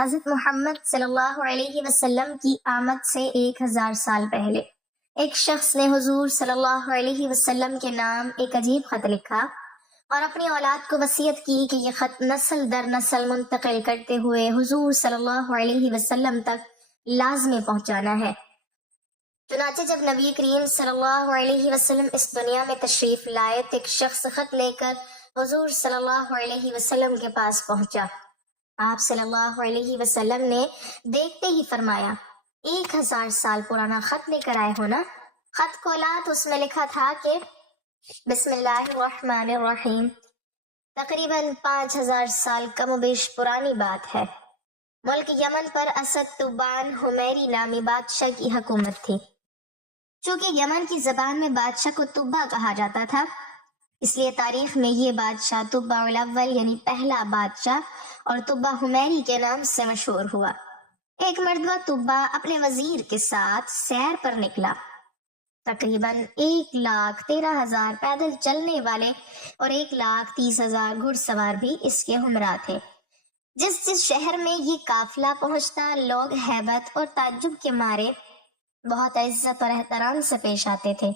حضرت محمد صلی اللہ علیہ وسلم کی آمد سے 1000 سال پہلے ایک شخص نے حضور صلی اللہ علیہ وسلم کے نام ایک عجیب خط لکھا اور اپنی اولاد کو وصیت کی کہ یہ خط نسل در نسل منتقل کرتے ہوئے حضور صلی اللہ علیہ وسلم تک لازمی پہنچانا ہے۔ چنانچہ جب نبی کریم صلی اللہ علیہ وسلم اس دنیا میں تشریف لائے تو ایک شخص خط لے کر حضور صلی اللہ علیہ وسلم کے پاس پہنچا۔ آپ صلی اللہ علیہ وسلم نے دیکھتے ہی فرمایا، 1000 سال پرانا خط لے کر آئے ہو نا؟ خط کھولا تو اس میں لکھا تھا کہ بسم اللہ الرحمن الرحیم۔ تقریباً 5000 سال کم و بیش پرانی بات ہے۔ ملک یمن پر اسد توبان حمیری نامی بادشاہ کی حکومت تھی۔ چونکہ یمن کی زبان میں بادشاہ کو تبا کہا جاتا تھا، اس لیے تاریخ میں یہ بادشاہ تبا الاول یعنی پہلا بادشاہ اور تبا حمیری کے نام سے مشہور ہوا۔ ایک مرتبہ تبا اپنے وزیر کے ساتھ سیر پر نکلا۔ تقریباً 1,13,000 پیدل چلنے والے اور 1,30,000 گھڑ سوار بھی اس کے ہمراہ تھے۔ جس جس شہر میں یہ قافلہ پہنچتا لوگ ہیبت اور تعجب کے مارے بہت عزت اور احترام سے پیش آتے تھے۔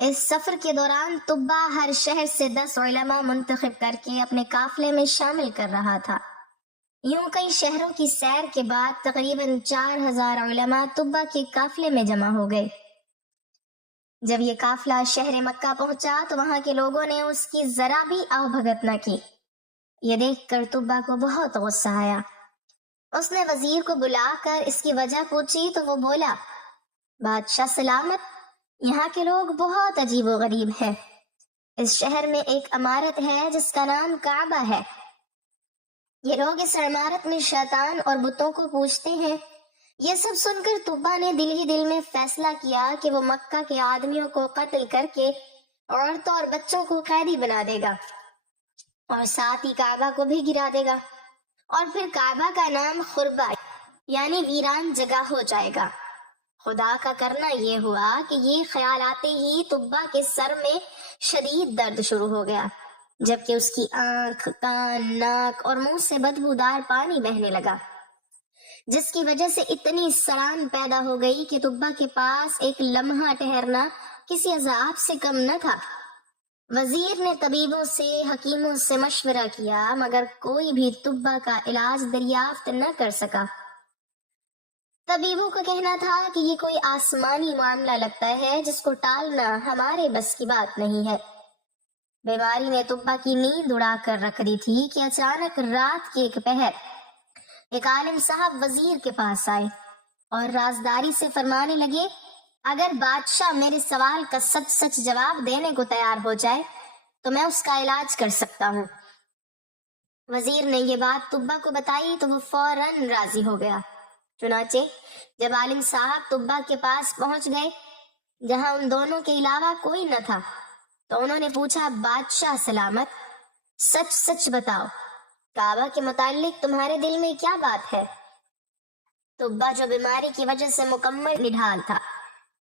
اس سفر کے دوران تبا ہر شہر سے 10 علماء منتخب کر کے اپنے قافلے میں شامل کر رہا تھا۔ یوں کئی شہروں کی سیر کے بعد تقریباً 4000 علماء تبا کے قافلے میں جمع ہو گئے۔ جب یہ قافلہ شہر مکہ پہنچا تو وہاں کے لوگوں نے اس کی ذرا بھی آؤ بھگت نہ کی۔ یہ دیکھ کر تبا کو بہت غصہ آیا۔ اس نے وزیر کو بلا کر اس کی وجہ پوچھی تو وہ بولا، بادشاہ سلامت، یہاں کے لوگ بہت عجیب و غریب ہیں۔ اس شہر میں ایک عمارت ہے جس کا نام کعبہ ہے۔ یہ لوگ اس عمارت میں شیطان اور بتوں کو پوجتے ہیں۔ یہ سب سن کر تبا نے دل ہی دل میں فیصلہ کیا کہ وہ مکہ کے آدمیوں کو قتل کر کے عورتوں اور بچوں کو قیدی بنا دے گا اور ساتھ ہی کعبہ کو بھی گرا دے گا، اور پھر کعبہ کا نام خربہ یعنی ویران جگہ ہو جائے گا۔ خدا کا کرنا یہ ہوا کہ یہ خیال آتے ہی تبا کے سر میں شدید درد شروع ہو گیا، جبکہ اس کی آنکھ، کان، ناک اور منہ سے بدبودار پانی بہنے لگا، جس کی وجہ سے اتنی سران پیدا ہو گئی کہ تبا کے پاس ایک لمحہ ٹھہرنا کسی عذاب سے کم نہ تھا۔ وزیر نے طبیبوں سے، حکیموں سے مشورہ کیا، مگر کوئی بھی تبا کا علاج دریافت نہ کر سکا۔ طبیبوں کا کہنا تھا کہ یہ کوئی آسمانی معاملہ لگتا ہے جس کو ٹالنا ہمارے بس کی بات نہیں ہے۔ بیماری نے تبا کی نیند اڑا کر رکھ دی تھی کہ اچانک رات کے ایک پہر ایک عالم صاحب وزیر کے پاس آئے اور رازداری سے فرمانے لگے، اگر بادشاہ میرے سوال کا سچ سچ جواب دینے کو تیار ہو جائے تو میں اس کا علاج کر سکتا ہوں۔ وزیر نے یہ بات تبا کو بتائی تو وہ فوراً راضی ہو گیا۔ چنانچہ جب عالم صاحب تبا کے پاس پہنچ گئے جہاں ان دونوں کے علاوہ کوئی نہ تھا تو انہوں نے پوچھا، بادشاہ سلامت، سچ سچ بتاؤ، کعبہ کے متعلق تمہارے دل میں کیا بات ہے؟ تبا جو بیماری کی وجہ سے مکمل نڈھال تھا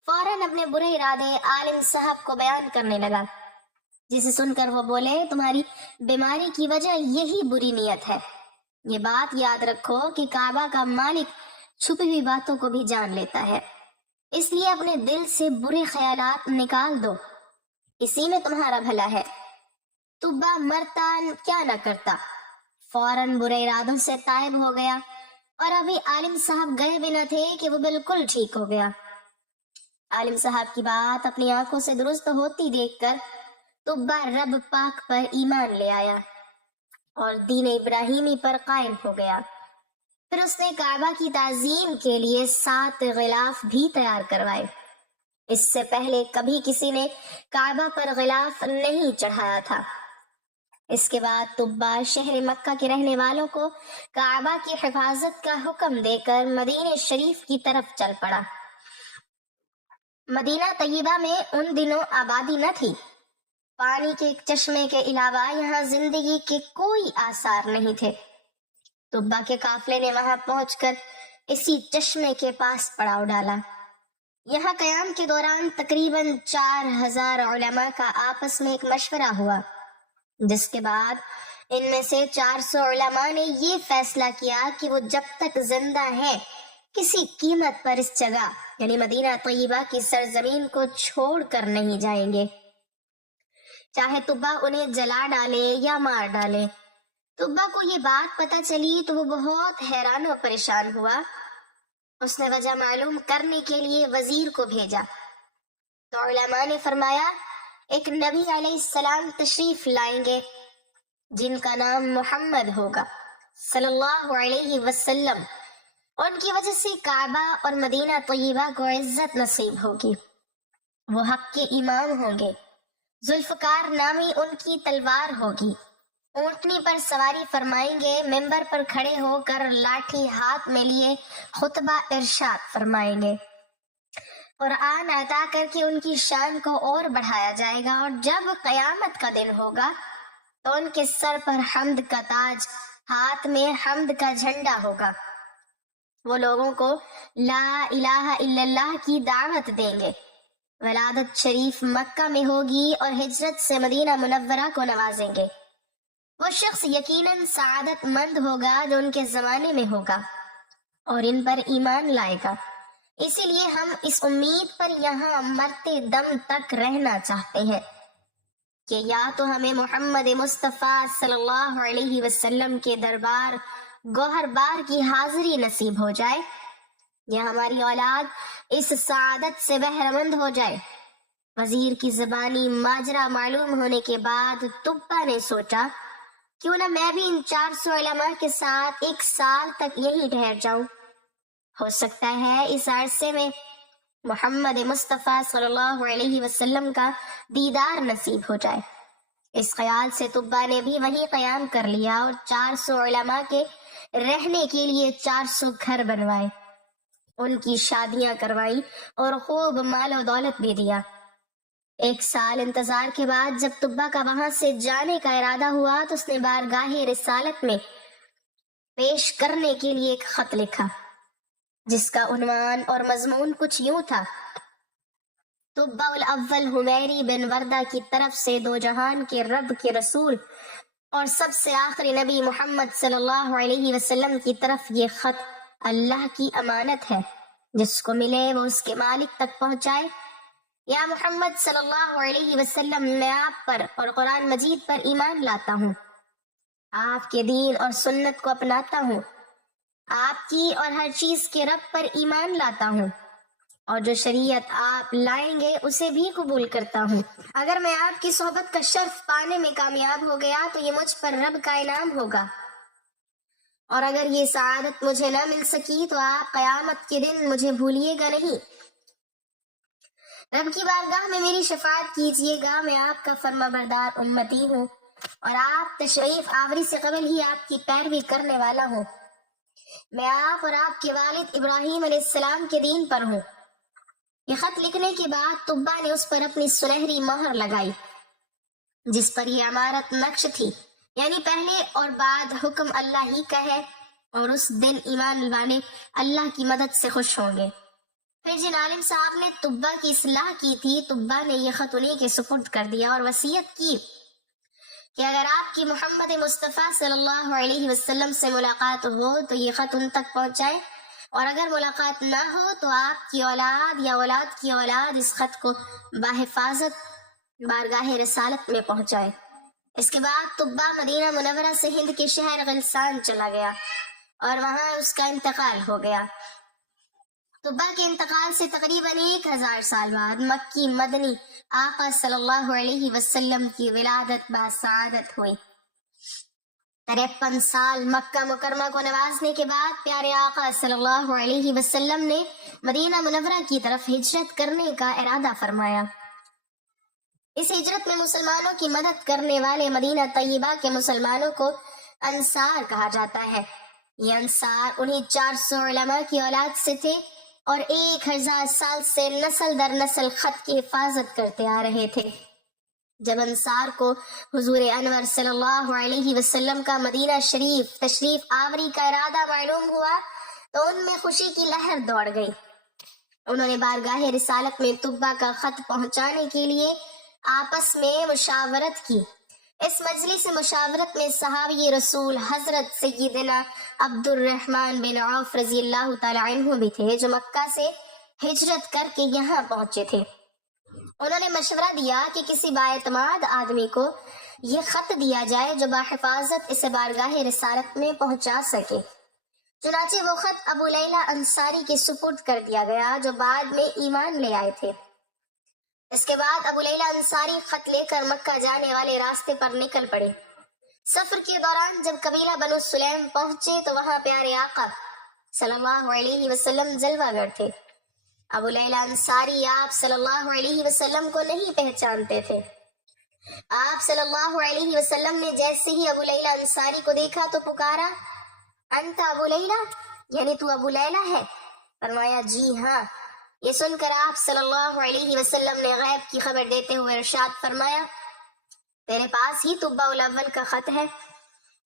فوراً اپنے برے ارادے عالم صاحب کو بیان کرنے لگا، جسے سن کر وہ بولے، تمہاری بیماری کی وجہ یہی بری نیت ہے۔ یہ بات یاد رکھو کہ کعبہ کا مالک چھپی ہوئی باتوں کو بھی جان لیتا ہے، اس لیے اپنے دل سے برے خیالات نکال دو، اسی میں تمہارا بھلا ہے۔ تبا مرتا کیا نہ کرتا، فوراً برے ارادوں سے تائب ہو گیا، اور ابھی عالم صاحب گئے بھی نہ تھے کہ وہ بالکل ٹھیک ہو گیا۔ عالم صاحب کی بات اپنی آنکھوں سے درست ہوتی دیکھ کر تبا رب پاک پر ایمان لے آیا اور دین ابراہیمی پر قائم ہو گیا۔ پھر اس نے کعبہ کی تعظیم کے لیے 7 غلاف بھی تیار کروائے۔ اس سے پہلے کبھی کسی نے کعبہ پر غلاف نہیں چڑھایا تھا۔ اس کے بعد تبا شہر مکہ کے رہنے والوں کو کعبہ کی حفاظت کا حکم دے کر مدینہ شریف کی طرف چل پڑا۔ مدینہ طیبہ میں ان دنوں آبادی نہ تھی۔ پانی کے ایک چشمے کے علاوہ یہاں زندگی کے کوئی آثار نہیں تھے۔ تبا کے قافلے نے وہاں پہنچ کر اسی چشمے کے پاس پڑاؤ ڈالا۔ یہاں قیام کے دوران تقریباً 4000 علماء کا آپس میں ایک مشورہ ہوا، جس کے بعد ان میں سے 400 علماء نے یہ فیصلہ کیا کہ وہ جب تک زندہ ہیں کسی قیمت پر اس جگہ یعنی مدینہ طیبہ کی سرزمین کو چھوڑ کر نہیں جائیں گے، چاہے طبا انہیں جلا ڈالے یا مار ڈالے۔ طبا کو یہ بات پتہ چلی تو وہ بہت حیران و پریشان ہوا۔ اس نے وجہ معلوم کرنے کے لیے وزیر کو بھیجا تو علماء نے فرمایا ایک نبی علیہ السلام تشریف لائیں گے جن کا نام محمد ہوگا صلی اللہ علیہ وسلم، ان کی وجہ سے کعبہ اور مدینہ طیبہ کو عزت نصیب ہوگی، وہ حق کے امام ہوں گے، ذوالفقار نامی ان کی تلوار ہوگی، اونٹنی پر سواری فرمائیں گے، ممبر پر کھڑے ہو کر لاٹھی ہاتھ میں لیے خطبہ ارشاد فرمائیں گے، قرآن عطا کر کے ان کی شان کو اور بڑھایا جائے گا، اور جب قیامت کا دن ہوگا تو ان کے سر پر حمد کا تاج، ہاتھ میں حمد کا جھنڈا ہوگا، وہ لوگوں کو لا الہ الا اللہ کی دعوت دیں گے، ولادت شریف مکہ میں ہوگی اور ہجرت سے مدینہ منورہ کو نوازیں گے، وہ شخص یقیناً سعادت مند ہوگا جو ان کے زمانے میں ہوگا اور ان پر ایمان لائے گا، اسی لیے ہم اس امید پر یہاں مرتے دم تک رہنا چاہتے ہیں کہ یا تو ہمیں محمد مصطفیٰ صلی اللہ علیہ وسلم کے دربار گوہر بار کی حاضری نصیب ہو جائے یا ہماری اولاد اس سعادت سے بہرمند ہو جائے۔ وزیر کی زبانی ماجرا معلوم ہونے کے بعد طبا نے سوچا کیوں نہ میں بھی ان 400 علماء کے ساتھ 1 سال تک یہیں ٹھہر جاؤں، ہو سکتا ہے اس عرصے میں محمد مصطفیٰ صلی اللہ علیہ وسلم کا دیدار نصیب ہو جائے۔ اس خیال سے طبا نے بھی وہی قیام کر لیا اور 400 علماء کے رہنے کے لیے 400 گھر بنوائے، ان کی شادیاں کروائی اور خوب مال و دولت بھی دیا۔ 1 سال انتظار کے بعد جب طبا کا وہاں سے جانے کا ارادہ ہوا تو اس نے بارگاہ رسالت میں پیش کرنے کے لیے ایک خط لکھا جس کا عنوان اور مضمون کچھ یوں تھا: طبا الاول حمیری بن وردہ کی طرف سے 2 جہان کے رب کے رسول اور سب سے آخری نبی محمد صلی اللہ علیہ وسلم کی طرف یہ خط اللہ کی امانت ہے، جس کو ملے وہ اس کے مالک تک پہنچائے۔ یا محمد صلی اللہ علیہ وسلم، میں آپ پر اور قرآن مجید پر ایمان لاتا ہوں، آپ کے دین اور سنت کو اپناتا ہوں، آپ کی اور ہر چیز کے رب پر ایمان لاتا ہوں، اور جو شریعت آپ لائیں گے اسے بھی قبول کرتا ہوں۔ اگر میں آپ کی صحبت کا شرف پانے میں کامیاب ہو گیا تو یہ مجھ پر رب کا انعام ہوگا، اور اگر یہ سعادت مجھے نہ مل سکی تو آپ قیامت کے دن مجھے بھولیے گا نہیں، رب کی بارگاہ میں میری شفاعت کیجیے گا، میں آپ کا فرما بردار امتی ہوں اور آپ تشریف آوری سے قبل ہی آپ کی پیروی کرنے والا ہوں، میں آپ اور آپ کے والد ابراہیم علیہ السلام کے دین پر ہوں۔ یہ خط لکھنے کے بعد طبا نے اس پر اپنی سنہری مہر لگائی جس پر یہ عمارت نقش تھی، یعنی پہلے اور بعد حکم اللہ ہی کا ہے، اور اس دن ایمان والے اللہ کی مدد سے خوش ہوں گے۔ پھر جن عالم صاحب نے طبا کی اصلاح کی تھی، طبا نے یہ خط انہیں کے سپرد کر دیا اور وصیت کی کہ اگر آپ کی محمد مصطفیٰ صلی اللہ علیہ وسلم سے ملاقات ہو تو یہ خط ان تک پہنچائے، اور اگر ملاقات نہ ہو تو آپ کی اولاد یا اولاد کی اولاد اس خط کو بحفاظت بارگاہ رسالت میں پہنچائے۔ اس کے بعد طبا مدینہ منورہ سے ہند کے شہر غلسان چلا گیا اور وہاں اس کا انتقال ہو گیا۔ طبا کے انتقال سے تقریباً 1000 سال بعد مکی مدنی آقا صلی اللہ علیہ وسلم کی ولادت باسعادت ہوئی۔ 53 سال مکہ مکرمہ کو نوازنے کے بعد پیارے آقا صلی اللہ علیہ وسلم نے مدینہ منورہ کی طرف ہجرت کرنے کا ارادہ فرمایا۔ اس ہجرت میں مسلمانوں کی مدد کرنے والے مدینہ طیبہ کے مسلمانوں کو انصار کہا جاتا ہے۔ یہ انصار انہی 400 علماء کی اولاد سے تھے اور 1000 سال سے نسل در نسل خط کی حفاظت کرتے آ رہے تھے۔ جب انصار کو حضور انور صلی اللہ علیہ وسلم کا مدینہ شریف تشریف آوری کا ارادہ معلوم ہوا تو ان میں خوشی کی لہر دوڑ گئی۔ انہوں نے بارگاہ رسالت میں طبا کا خط پہنچانے کے لیے آپس میں مشاورت کی اس مجلس مشاورت میں صحابی رسول حضرت سیدنا عبد الرحمن بن عوف رضی اللہ تعالی عنہ بھی تھے، جو مکہ سے ہجرت کر کے یہاں پہنچے تھے۔ انہوں نے مشورہ دیا کہ کسی بااعتماد آدمی کو یہ خط دیا جائے جو بحفاظت اسے بارگاہ رسالت میں پہنچا سکے۔ چنانچہ وہ خط ابو لیلہ انصاری کے سپرد کر دیا گیا، جو بعد میں ایمان لے آئے تھے۔ اس کے بعد ابو لیلہ انصاری خط لے کر مکہ جانے والے راستے پر نکل پڑے۔ سفر کے دوران جب قبیلہ بنو سلیم پہنچے تو وہاں پیارے آقا صلی اللہ علیہ وسلم جلوہ گر تھے۔ ابو لیلہ انصاری آپ صلی اللہ علیہ وسلم کو نہیں پہچانتے تھے۔ آپ صلی اللہ علیہ وسلم نے جیسے ہی ابو لیلہ انصاری کو دیکھا تو پکارا، انت ابو لیلہ، یعنی تو ابو لیلہ ہے؟ فرمایا جی ہاں۔ یہ سن کر آپ صلی اللہ علیہ وسلم نے غیب کی خبر دیتے ہوئے ارشاد فرمایا، تیرے پاس ہی تبع الاول کا خط ہے۔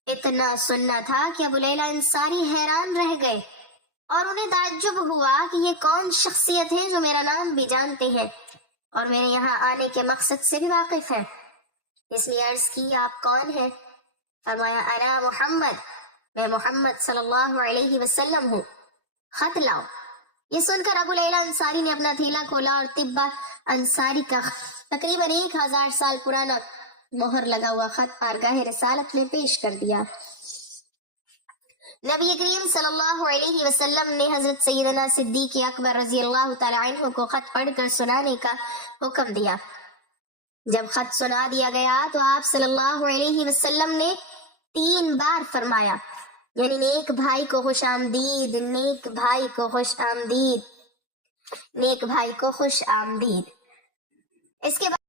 اتنا سننا تھا کہ ابو لیلہ انصاری حیران رہ گئے اور انہیں تعجب ہوا کہ یہ کون شخصیت ہے جو میرا نام بھی جانتے ہیں اور میرے یہاں آنے کے مقصد سے بھی واقف ہے۔ اس لیے عرض کی، آپ کون ہیں؟ فرمایا انا محمد، میں محمد صلی اللہ علیہ وسلم ہوں، خط لاؤ۔ یہ سن کر ابو لیلہ انصاری نے اپنا تھیلا کھولا اور طبع انصاری کا تقریباً 1000 سال پرانا مہر لگا ہوا خط بارگاہ رسالت میں پیش کر دیا۔ نبی کریم صلی اللہ علیہ وسلم نے حضرت سیدنا صدیق اکبر رضی اللہ تعالی عنہ کو خط پڑھ کر سنانے کا حکم دیا۔ جب خط سنا دیا گیا تو آپ صلی اللہ علیہ وسلم نے 3 بار فرمایا، یعنی نیک بھائی کو خوش آمدید، نیک بھائی کو خوش آمدید، نیک بھائی کو خوش آمدید۔ اس کے بعد